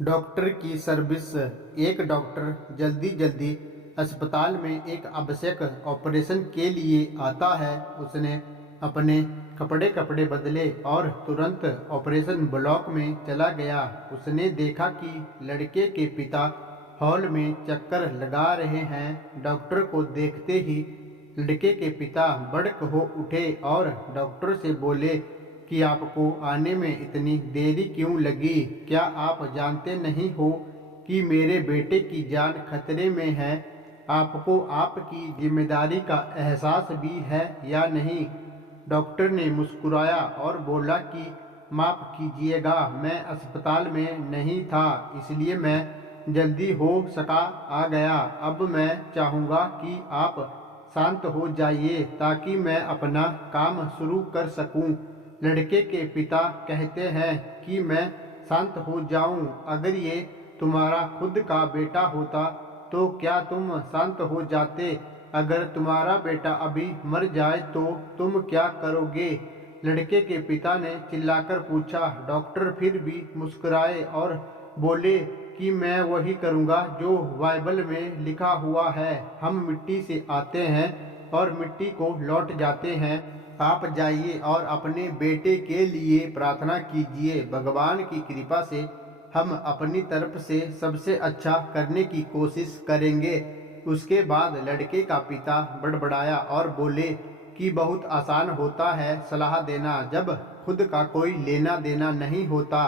Doctor की service. एक doctor जल्दी जल्दी अस्पताल में एक आवश्यक ऑपरेशन के लिए आता है। उसने अपने कपड़े कपड़े बदले और तुरंत ऑपरेशन ब्लॉक में चला गया। उसने देखा कि लड़के के पिता हॉल में चक्कर लगा रहे हैं। डॉक्टर को देखते ही लड़के के पिता भड़क हो उठे और डॉक्टर से बोले कि आपको आने में इतनी देरी क्यों लगी? क्या आप जानते नहीं हो कि मेरे बेटे की जान खतरे में है? आपको आपकी जिम्मेदारी का एहसास भी है या नहीं? डॉक्टर ने मुस्कुराया और बोला कि माफ कीजिएगा, मैं अस्पताल में नहीं था, इसलिए मैं जल्दी हो सका आ गया। अब मैं चाहूँगा कि आप शांत हो जाइए ताकि मैं अपना काम शुरू कर सकूं। लड़के के पिता कहते हैं कि मैं शांत हो जाऊं? अगर ये तुम्हारा खुद का बेटा होता तो क्या तुम शांत हो जाते? अगर तुम्हारा बेटा अभी मर जाए तो तुम क्या करोगे? लड़के के पिता ने चिल्लाकर पूछा। डॉक्टर फिर भी मुस्कुराए और बोले कि मैं वही करूंगा जो बाइबल में लिखा हुआ है। हम मिट्टी से आते हैं और मिट्टी को लौट जाते हैं। आप जाइए और अपने बेटे के लिए प्रार्थना कीजिए। भगवान की कृपा से हम अपनी तरफ से सबसे अच्छा करने की कोशिश करेंगे। उसके बाद लड़के का पिता बड़बड़ाया और बोले कि बहुत आसान होता है सलाह देना जब खुद का कोई लेना देना नहीं होता।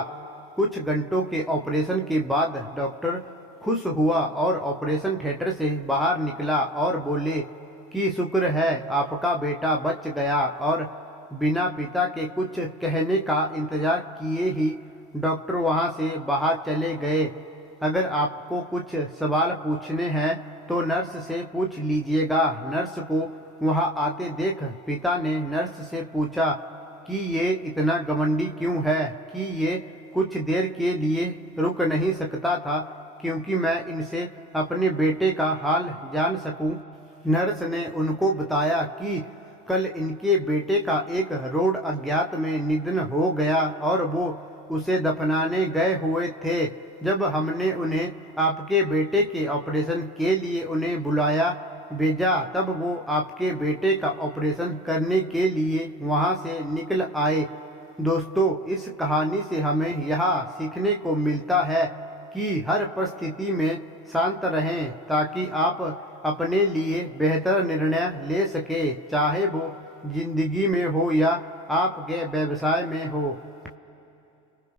कुछ घंटों के ऑपरेशन के बाद डॉक्टर खुश हुआ और ऑपरेशन थिएटर से बाहर निकला और बोले कि शुक्र है आपका बेटा बच गया। और बिना पिता के कुछ कहने का इंतजार किए ही डॉक्टर वहां से बाहर चले गए। अगर आपको कुछ सवाल पूछने हैं तो नर्स से पूछ लीजिएगा। नर्स को वहां आते देख पिता ने नर्स से पूछा कि ये इतना घमंडी क्यों है कि ये कुछ देर के लिए रुक नहीं सकता था क्योंकि मैं इनसे अपने बेटे का हाल जान सकूं। नर्स ने उनको बताया कि कल इनके बेटे का एक रोड अज्ञात में निधन हो गया और वो उसे दफनाने गए हुए थे। जब हमने उन्हें आपके बेटे के ऑपरेशन के लिए उन्हें बुलाया भेजा तब वो आपके बेटे का ऑपरेशन करने के लिए वहां से निकल आए। दोस्तों, इस कहानी से हमें यह सीखने को मिलता है कि हर परिस्थिति में शांत रहें ताकि आप अपने लिए बेहतर निर्णय ले सके, चाहे वो जिंदगी में हो या आपके व्यवसाय में हो।